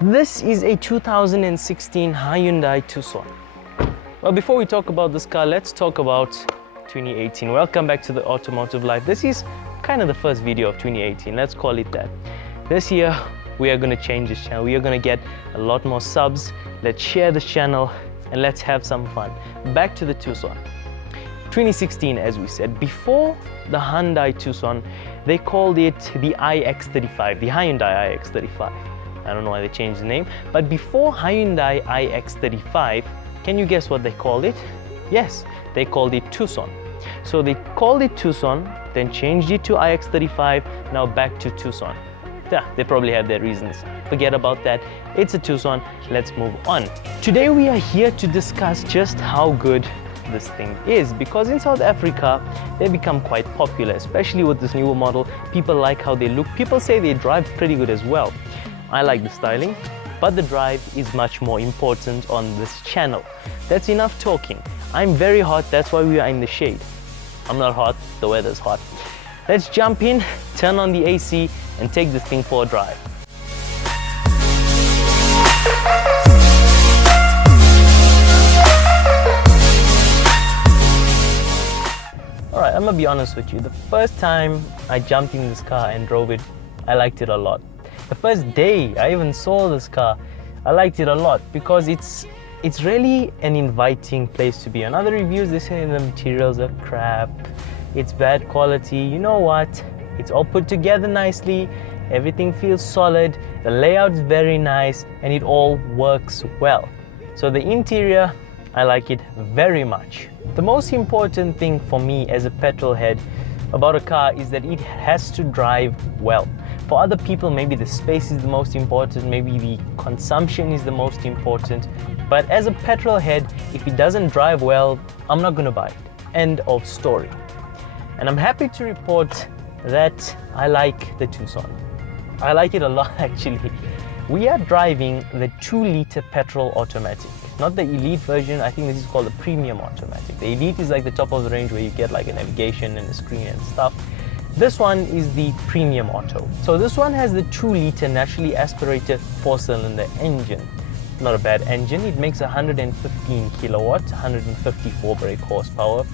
This is a 2016 Hyundai Tucson. Well, before we talk about this car, let's talk about 2018. Welcome back to the Automotive Life. This is kind of the first video of 2018, let's call it that. This year, we are going to change this channel. We are going to get a lot more subs. Let's share this channel and let's have some fun. Back to the Tucson. 2016, as we said, before the Hyundai Tucson, they called it the iX35, the Hyundai iX35. I don't know why they changed the name, but before Hyundai iX35, can you guess what they called it? Yes, they called it Tucson. So they called it Tucson, then changed it to iX35, now back to Tucson. Yeah, they probably had their reasons. Forget about that. It's a Tucson. Let's move on. Today we are here to discuss just how good this thing is, because in South Africa they become quite popular, especially with this newer model. People like how they look. People say they drive pretty good as well. I like the styling, but the drive is much more important on this channel. That's enough talking. I'm very hot, that's why we are in the shade. I'm not hot, the weather's hot. Let's jump in, turn on the AC, and take this thing for a drive. Alright, I'm gonna be honest with you. The first time I jumped in this car and drove it, I liked it a lot. The first day I even saw this car, I liked it a lot because it's really an inviting place to be. On other reviews, they say the materials are crap, it's bad quality. You know what? It's all put together nicely, everything feels solid, the layout is very nice, and it all works well. So the interior, I like it very much. The most important thing for me as a petrol head about a car is that it has to drive well. For other people, maybe the space is the most important, maybe the consumption is the most important. But as a petrol head, if it doesn't drive well, I'm not gonna buy it. End of story. And I'm happy to report that I like the Tucson. I like it a lot actually. We are driving the 2-liter petrol automatic. Not the Elite version, I think this is called the Premium automatic. The Elite is like the top of the range where you get like a navigation and a screen and stuff. This one is the Premium Auto. So this one has the 2-liter naturally aspirated 4-cylinder engine. Not a bad engine. It makes 115 kilowatts, 154 brake horsepower,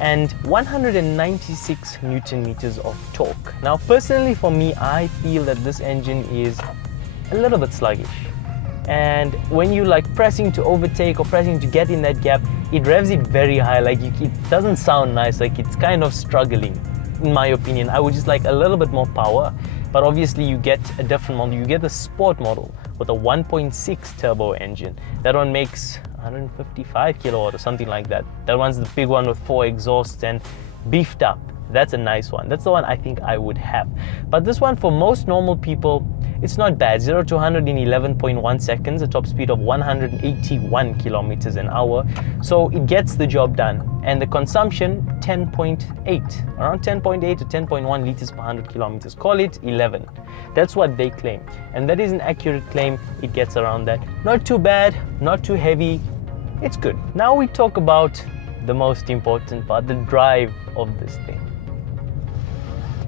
and 196 Newton meters of torque. Now, personally for me, I feel that this engine is a little bit sluggish. And when you like pressing to overtake or pressing to get in that gap, it revs it very high. Like it doesn't sound nice. Like it's kind of struggling. In my opinion, I would just like a little bit more power, but obviously you get a different model. You get the sport model with a 1.6 turbo engine. That one makes 155 kilowatt or something like that. That one's the big one with 4 exhausts and beefed up. That's a nice one. That's the one I think I would have. But this one, for most normal people, it's not bad. 0 to 100 in 11.1 seconds, a top speed of 181 kilometers an hour. So it gets the job done. And the consumption, 10.8, around 10.8 to 10.1 liters per 100 kilometers. Call it 11. That's what they claim. And that is an accurate claim. It gets around that. Not too bad, not too heavy. It's good. Now we talk about the most important part, the drive of this thing.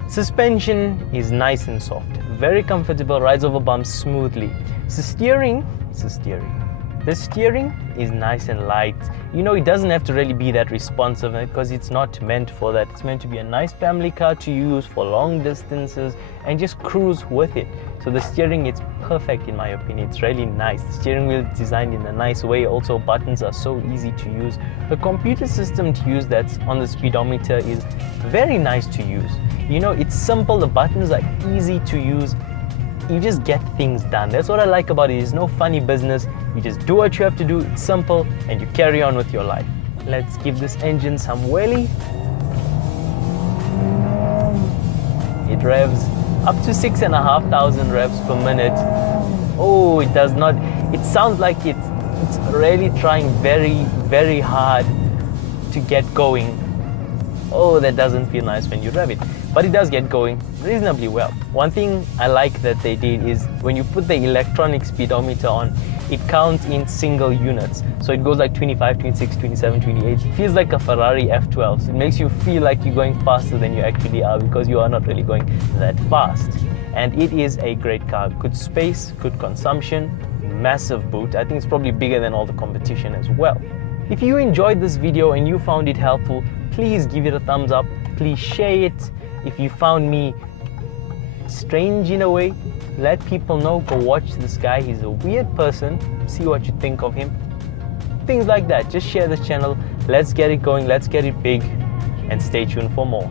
Suspension is nice and soft, very comfortable, rides over bumps smoothly. The steering is nice and light. You know, it doesn't have to really be that responsive because it's not meant for that. It's meant to be a nice family car to use for long distances and just cruise with it. So the steering is perfect in my opinion. It's really nice. The steering wheel is designed in a nice way. Also, buttons are so easy to use. The computer system to use that's on the speedometer is very nice to use. You know, it's simple. The buttons are easy to use. You just get things done. That's what I like about it. It's no funny business. You just do what you have to do. It's simple and you carry on with your life. Let's give this engine some wheelie. It revs up to 6,500 revs per minute. Oh, it does not. It sounds like it's really trying very, very hard to get going. Oh, that doesn't feel nice when you rev it. But it does get going reasonably well. One thing I like that they did is when you put the electronic speedometer on, it counts in single units. So it goes like 25, 26, 27, 28. It feels like a Ferrari F12. So it makes you feel like you're going faster than you actually are, because you are not really going that fast. And it is a great car. Good space, good consumption, massive boot. I think it's probably bigger than all the competition as well. If you enjoyed this video and you found it helpful, please give it a thumbs up. Please share it. If you found me strange in a way, let people know. Go watch this guy. He's a weird person. See what you think of him. Things like that. Just share this channel. Let's get it going. Let's get it big. And stay tuned for more.